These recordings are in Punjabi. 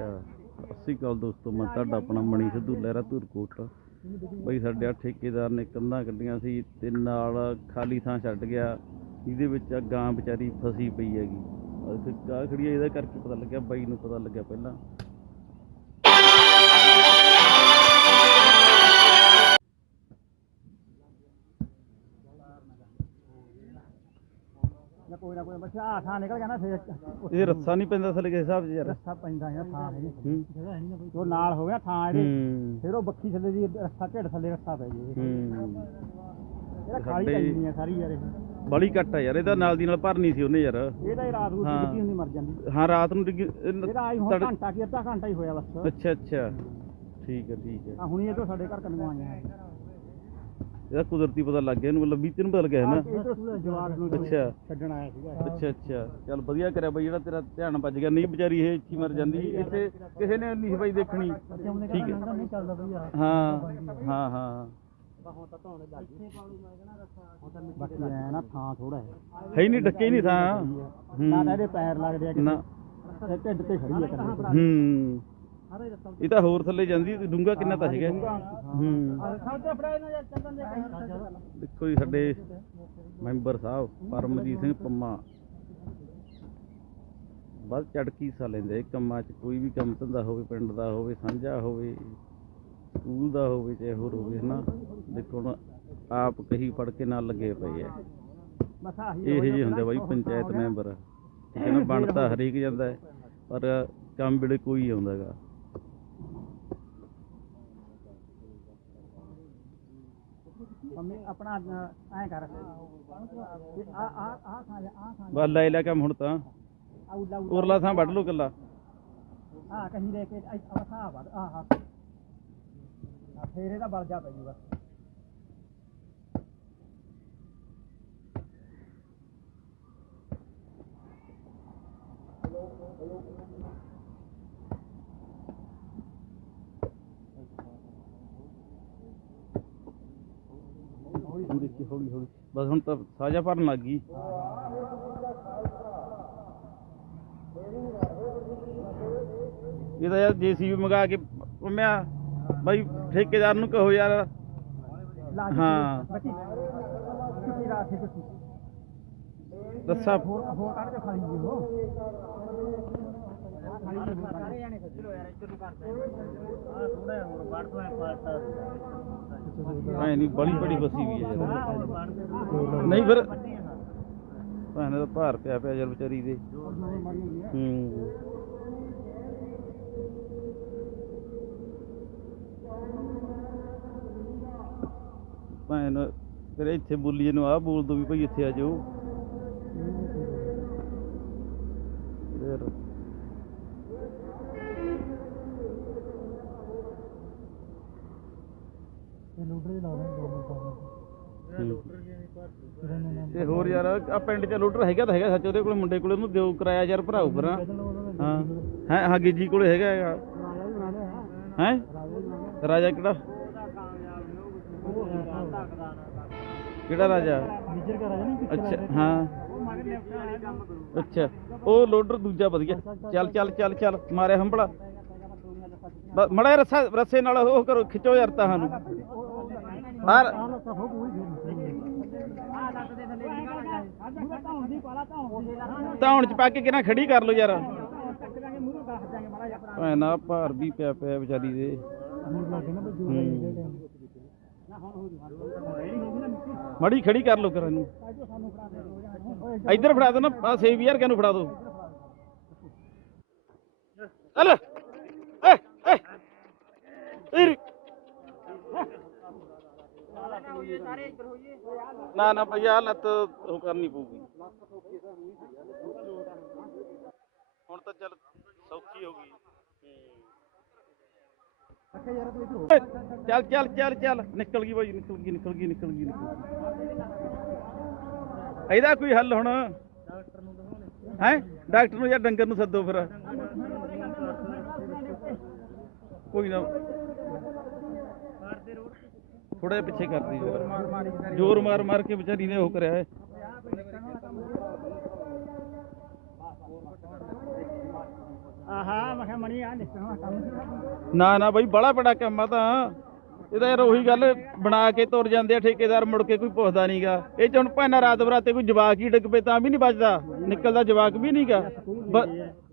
ਅੱਛਾ। ਸ਼੍ਰੀ ਅਕਾਲ ਦੋਸਤੋ, ਮੈਂ ਤੁਹਾਡਾ ਆਪਣਾ ਮਣੀ ਸਿੱਧੂ, ਲਹਿਰਾ ਧੂਰਕੋਟ ਬਈ ਸਾਡੇ ਆ ਠੇਕੇਦਾਰ ਨੇ ਕੰਧਾਂ ਕੱਢੀਆਂ ਸੀ ਤੇ ਨਾਲ ਖਾਲੀ ਥਾਂ ਛੱਡ ਗਿਆ। ਇਹਦੇ ਵਿੱਚ ਆ ਗਾਂ ਵਿਚਾਰੀ ਫਸੀ ਪਈ ਹੈਗੀ। ਅਸੀਂ ਗਾਂ ਖੜੀ ਆ, ਇਹਦਾ ਕਰਕੇ ਪਤਾ ਲੱਗਿਆ, ਬਾਈ ਨੂੰ ਪਤਾ ਲੱਗਿਆ ਪਹਿਲਾਂ। ਕੋਈ ਨਾ ਕੋਈ ਬਸ ਆ ਥਾਂ ਨਿਕਲ ਗਿਆ ਨਾ ਫੇਰ ਇਹ ਰੱਸਾ ਨਹੀਂ ਪੈਂਦਾ ਥੱਲੇ ਕਿਸੇ ਹਿਸਾਬ 'ਚ ਯਾਰ। ਰਸਤਾ ਪੈਂਦਾ ਜਾਂ ਥਾਂ ਹੈ ਹੂੰ। ਜਗ੍ਹਾ ਹੈ ਨਹੀਂ ਉਹ ਨਾਲ ਹੋ ਗਿਆ ਥਾਂ ਇਹਦੇ। ਹੂੰ। ਫਿਰ ਉਹ ਬੱਖੀ ਥੱਲੇ ਦੀ ਰਸਤਾ ਢਿੱਡ ਥੱਲੇ ਰਸਤਾ ਪੈ ਜੇ ਹੂੰ। ਇਹਦਾ ਖਾਲੀ ਸਾਡੇ- ਪੈਂਦੀ ਆ ਸਾਰੀ ਯਾਰ ਇਹ। ਬੜੀ ਘੱਟ ਆ ਯਾਰ ਇਹਦਾ ਨਾਲ ਦੀ ਨਾਲ ਭਰਨੀ ਸੀ ਉਹਨੇ ਯਾਰ। ਇਹ ਤਾਂ ਹੀ ਰਾਤ ਨੂੰ ਹਾਂ। ਡਿੱਗੀ ਹੁੰਦੀ ਮਰ ਜਾਂਦੀ। ਹਾਂ ਰਾਤ ਨੂੰ ਡਿੱਗੀ ਇਹ ਇਹਦਾ ਆਈ ਹੁਣ ਘੰਟਾ ਕੀ ਅੱਧਾ ਘੰਟਾ ਹੀ ਹੋਇਆ ਬਸ। ਅੱਛਾ ਅੱਛਾ। ਠੀਕ ਹੈ ਠੀਕ ਹੈ ਆ ਹੁਣੀ ਇਹ ਤੋਂ ਸਾਡੇ ਘਰ ਕੰਨੋਂ ਆਈਆਂ ਇਹਦਾ ਕੁਦਰਤੀ ਪਤਾ ਲੱਗ ਗਿਆ ਇਹਨੂੰ ਮਤਲਬ ਬੀਤੇ ਨੂੰ ਪਤਾ ਲੱਗਿਆ ਹੈ ਨਾ। ਅੱਛਾ। ਛੱਡਣ ਆਇਆ ਸੀਗਾ। ਅੱਛਾ ਅੱਛਾ। ਚੱਲ ਵਧੀਆ ਕਰਿਆ ਬਈ ਜਿਹੜਾ ਤੇਰਾ ਧਿਆਨ ਵੱਜ ਗਿਆ। ਨਹੀਂ ਵਿਚਾਰੀ ਇਹ ਇੱਥੇ ਹੀ ਮਰ ਜਾਂਦੀ। ਇੱਥੇ ਕਿਸੇ ਨੇ ਨਹੀਂ ਬਾਈ ਦੇਖਣੀ। ਠੀਕ ਹੈ। ਹਾਂ ਹਾਂ ਹਾਂ। ਬਾਕੀ ਐ ਨਾ ਥਾਂ ਥੋੜਾ ਹੈ। ਹੈ ਹੀ ਨਹੀਂ ਡੱਕੇ ਹੀ ਨਹੀਂ ਥਾਂ। ਨਾ ਹੂੰ ਇਹਦੇ ਪੈਰ ਲੱਗਦੇ ਆ ਨਾ। ਢਿੱਡ ਤੇ ਖੜੀ ਆ ਕਰਨੀ। ਹੂੰ। ਇਹ ਤਾਂ ਹੋਰ ਥੱਲੇ ਜਾਂਦੀ ਡੂੰਗਾ ਕਿੰਨਾ ਤਾਂ ਹੈਗਾ। ਹੂੰ। ਦੇਖੋ ਜੀ ਸਾਡੇ ਮੈਂਬਰ ਸਾਹਿਬ ਪਰਮਜੀਤ ਸਿੰਘ ਪੰਮਾ। ਬਸ ਚੜਕੀ ਹਿੱਸਾ ਲੈਂਦੇ ਕੰਮਾਂ 'ਚ। ਕੋਈ ਵੀ ਕੰਮ ਧੰਦਾ ਹੋਵੇ ਪਿੰਡ ਦਾ ਹੋਵੇ ਸਾਂਝਾ ਹੋਵੇ ਸਕੂਲ ਦਾ ਹੋਵੇ ਚਾਹੇ ਹੋਰ ਹੋਵੇ ਹਨਾ। ਦੇਖੋ ਹੁਣ ਆਪ ਕਹੀ ਫੜ ਕੇ ਨਾਲ ਲੱਗੇ ਪਏ ਆ। ਇਹ ਜਿਹੇ ਹੁੰਦੇ ਬਾਈ ਪੰਚਾਇਤ ਮੈਂਬਰ। ਠੀਕ ਹੈ ਨਾ ਬਣਦਾ ਹਰੇਕ ਜਾਂਦਾ ਪਰ ਕੰਮ ਵੇਲੇ ਕੋਈ ਆਉਂਦਾਗਾ ਮੰਮੀ ਆਪਣਾ ਐ ਕਰ। ਆ ਆ ਆ ਖਾ ਜਾ ਆ ਖਾ ਬਸ ਲੈ ਲਿਆ ਕੰਮ ਹੁਣ ਤਾਂ। ਆ ਉਲਾ ਉਰਲਾ ਥਾਂ ਵੱਢ ਲਓ ਕੱਲਾ ਆ ਕਹੀਂ ਲੈ ਕੇ ਆ ਖਾ ਵਾ ਆ ਆ ਆ ਫੇਰ ਇਹਦਾ ਬਲ ਜਾ ਪੈ ਜੂਗਾ ਹੁਣ ਦੇਖੀ ਹੌਲੀ ਹੌਲੀ। ਬਸ ਹੁਣ ਤਾਂ ਸਾਜਾ ਭਰਨ ਲੱਗ ਗਈ। ਇਹਦਾ ਯਾਰ ਜੀਸੀਬੀ ਮੰਗਾ ਕੇ ਪੰਮਿਆ ਬਾਈ ਠੇਕੇਦਾਰ ਨੂੰ ਕਹੋ ਯਾਰ। ਹਾਂ। ਦੱਸਾ। ਹੋਰ ਹੋਰ ਕੱਢ ਕੇ ਖਾਲੀ ਜੀ ਉਹ। ਐ ਪਾਟਾ ਨਹੀਂ ਬੜੀ ਬੜੀ ਫਸੀ ਵੀ ਹੈ ਯਾਰ। ਨਹੀਂ ਫਿਰ ਭਾਣੇ ਦਾ ਭਾਰ ਪਿਆ ਪਿਆ ਯਾਰ ਵਿਚਾਰੀ ਦੇ। ਹੂੰ। ਭੈਣ, ਫਿਰ ਇੱਥੇ ਬੋਲੀ ਨੂੰ ਆ ਬੋਲ ਦੋ ਵੀ ਭਾਈ ਇੱਥੇ ਆ ਜਾਓ। ਲੋਡਰ ਹੀ ਲਾ ਦੋ ਤੇ ਹੋਰ ਯਾਰ ਆ ਪਿੰਡ ਚ ਲੋਡਰ ਹੈਗਾ ਤਾਂ ਹੈਗਾ ਸੱਚ ਉਹਦੇ ਕੋਲ ਮੁੰਡੇ ਕੋਲੇ ਉਹਨੂੰ ਦਿਓ ਕਿਰਾਇਆ ਯਾਰ ਭਰਾਓ ਭਰਾ ਹਾਂ। ਹੈ ਹਾਂ ਗਿੱਜੀ ਕੋਲੇ ਹੈਗਾ ਹੈਗਾ। ਹੈ। ਰਾਜਾ ਕਿਹੜਾ? ਕਿਹੜਾ ਰਾਜਾ? ਅੱਛਾ ਹਾਂ। ਅੱਛਾ ਉਹ ਲੋਡਰ ਦੂਜਾ ਵਧੀਆ। ਚੱਲ ਚੱਲ ਚੱਲ ਚੱਲ ਮਾਰਿਆ ਹੰਬੜਾ। ਮੜਾ ਰੱਸਾ ਰੱਸੇ ਨਾਲ ਉਹ ਕਰੋ ਖਿੱਚੋ ਯਾਰ ਤਾਂ ਨੂੰ। ਆਰ ਆਹ ਚ ਪਾ ਕੇ ਕਿਹਨਾਂ ਖੜੀ ਕਰ ਲੋ ਯਾਰ। ਭੈਣਾ, ਭਾਰ ਵੀ ਪਿਆ ਪਿਆ ਵਿਚਾਰੀ ਦੇ। ਮੜੀ ਖੜੀ ਕਰ ਲੋ ਕਰ ਇਹਨੂੰ। ਇੱਧਰ ਫੜਾ ਦੋ ਨਾ, ਆ ਸੇਵ ਯਾਰ ਕਿਹਨੂੰ ਫੜਾ ਦੋ। ਚੱਲ ਏ ਏ ਏ ਨਾ ਨਾ ਭਈਆ ਲੱਤ ਉਹ ਕਰਨੀ ਪਊਗੀ। ਹੁਣ ਤਾਂ ਚੱਲ ਸੌਖੀ ਹੋ ਗਈ। ਚੱਲ ਚੱਲ ਚੱਲ ਚੱਲ। ਨਿਕਲ ਗਈ ਬਾਈ, ਨਿਕਲ ਗਈ ਨਿਕਲ ਗਈ ਨਿਕਲ ਗਈ, ਨਿਕਲ ਇਹਦਾ ਕੋਈ ਹੱਲ ਹੁਣ? ਹੈ? ਡਾਕਟਰ ਨੂੰ ਜਾਂ ਡੰਗਰ ਨੂੰ ਸੱਦੋ ਫਿਰ। ਕੋਈ ਨਾ। ਥੋੜਾ ਜਿਹਾ ਪਿੱਛੇ ਕਰਦੀ ਜਰਾ। ਜ਼ੋਰ ਮਾਰ ਮਾਰ ਕੇ ਵਿਚਾਰੀ ਨੇ ਉਹ ਕਰਿਆ ਹੈ। ਆਹਾ ਮੈਂ ਕਿਹਾ ਮਣੀ ਆ ਨਿਕਲਣਾ ਕੰਮ ਨਾ ਨਾ ਬਾਈ ਬੜਾ ਬੜਾ ਕੰਮ ਆ ਤਾਂ। ਇਹਦਾ ਯਾਰ ਉਹੀ ਗੱਲ ਬਣਾ ਕੇ ਤੁਰ ਜਾਂਦੇ ਆ ਠੇਕੇਦਾਰ ਮੁੜ ਕੇ ਕੋਈ ਪੁੱਛਦਾ ਨਹੀਂਗਾ ਇਹ ਚ ਹੁਣ ਭਾਣਾ ਰਾਤ ਬਰਾਤੇ ਕੋਈ ਜਵਾਕ ਹੀ ਡਿੱਗ ਪਏ ਤਾਂ ਵੀ ਨਹੀਂ ਬਚਦਾ ਨਿਕਲਦਾ ਜਵਾਕ ਵੀ ਨਹੀਂਗਾ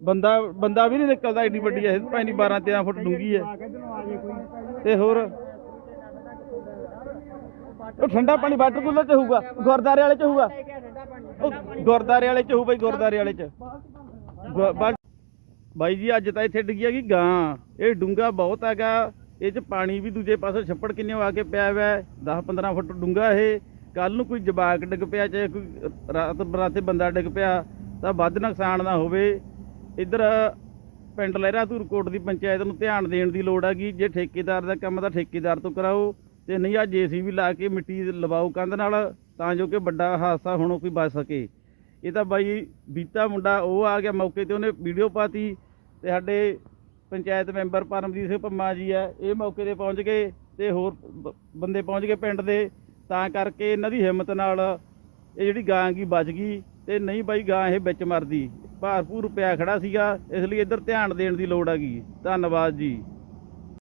ਬੰਦਾ ਬੰਦਾ ਵੀ ਨਹੀਂ ਨਿਕਲਦਾ ਏਡੀ ਵੱਡੀ ਇਹ ਪੈਣੀ 12 13 ਫੁੱਟ ਡੂੰਗੀ ਹੈ। ਤੇ ਹੋਰ? ਉਹ ਠੰਡਾ ਪਾਣੀ ਵਾਟਰ ਕੂਲਰ ਚ ਹੋਊਗਾ ਗੁਰਦਾਰੇ ਵਾਲੇ ਚ ਹੋਊਗਾ। ਉਹ ਗੁਰਦਾਰੇ ਵਾਲੇ ਚ ਹੋਊ ਬਾਈ ਗੁਰਦਾਰੇ ਵਾਲੇ ਚ। ਗੁ- ਬਾਈ ਜੀ, ਅੱਜ ਤਾਂ ਇੱਥੇ ਡਿੱਗੀ ਹੈਗੀ ਗਾਂ। ਇਹ ਡੂੰਗਾ ਬਹੁਤ ਹੈਗਾ। ਇਹ ਚ ਪਾਣੀ ਵੀ ਦੂਜੇ ਪਾਸੇ ਛੱਪੜ ਕਿੰਨੇ ਆ ਕੇ ਪਿਆ ਹੋਇਆ 10 15 ਫੁੱਟ ਡੂੰਗਾ ਇਹ। ਕੱਲ ਨੂੰ ਕੋਈ ਜਵਾਕ ਡਿੱਗ ਪਿਆ, ਚਾਹੇ ਕੋਈ ਰਾਤ ਬਰਾਤੇ ਬੰਦਾ ਡਿੱਗ ਪਿਆ, ਤਾਂ ਵੱਧ ਨੁਕਸਾਨ ਨਾ ਹੋਵੇ। ਇੱਧਰ ਪਿੰਡ ਲਹਿਰਾ ਧੂਰਕੋਟ ਦੀ ਪੰਚਾਇਤ ਨੂੰ ਧਿਆਨ ਦੇਣ ਦੀ ਲੋੜ ਹੈਗੀ। ਜੇ ਠੇਕੇਦਾਰ ਦਾ ਕੰਮ ਤਾਂ ਠੇਕੇਦਾਰ ਤੋਂ ਕਰਾਓ। ਤੇ ਨਹੀਂ ਆ ਜੀਸੀਬੀ ਲਾ ਕੇ ਮਿੱਟੀ ਲਵਾਓ ਕੰਧ ਨਾਲ, ਤਾਂ ਜੋ ਕਿ ਵੱਡਾ ਹਾਦਸਾ ਹੋਣੋਂ ਕੋਈ ਬਚ ਸਕੇ। ਇਹ ਤਾਂ ਬਾਈ ਬੀਤਾ ਮੁੰਡਾ, ਉਹ ਆ ਗਿਆ ਮੌਕੇ ਤੇ, ਉਹਨੇ ਵੀਡੀਓ ਪਾਤੀ ਤੇ ਸਾਡੇ ਪੰਚਾਇਤ ਮੈਂਬਰ ਪਰਮਜੀਤ ਸਿੰਘ ਪੰਮਾ ਜੀ ਆ, ਇਹ ਮੌਕੇ ਤੇ ਪਹੁੰਚ ਗਏ ਤੇ ਹੋਰ ਬ- ਬੰਦੇ ਪਹੁੰਚ ਗਏ ਪਿੰਡ ਦੇ। ਤਾਂ ਕਰਕੇ ਇਹਨਾਂ ਦੀ ਹਿੰਮਤ ਨਾਲ ਇਹ ਜਿਹੜੀ ਗਾਂ ਕੀ ਬਚ ਗਈ ਤੇ ਨਹੀਂ ਬਾਈ ਗਾਂ ਇਹ ਵਿੱਚ ਮਰਦੀ। ਭਾਰਪੂਰ ਪਿਆ ਖੜਾ ਸੀਗਾ, ਇਸ ਲਈ ਇੱਧਰ ਧਿਆਨ ਦੇਣ ਦੀ ਲੋੜ ਹੈਗੀ। ਧੰਨਵਾਦ ਜੀ।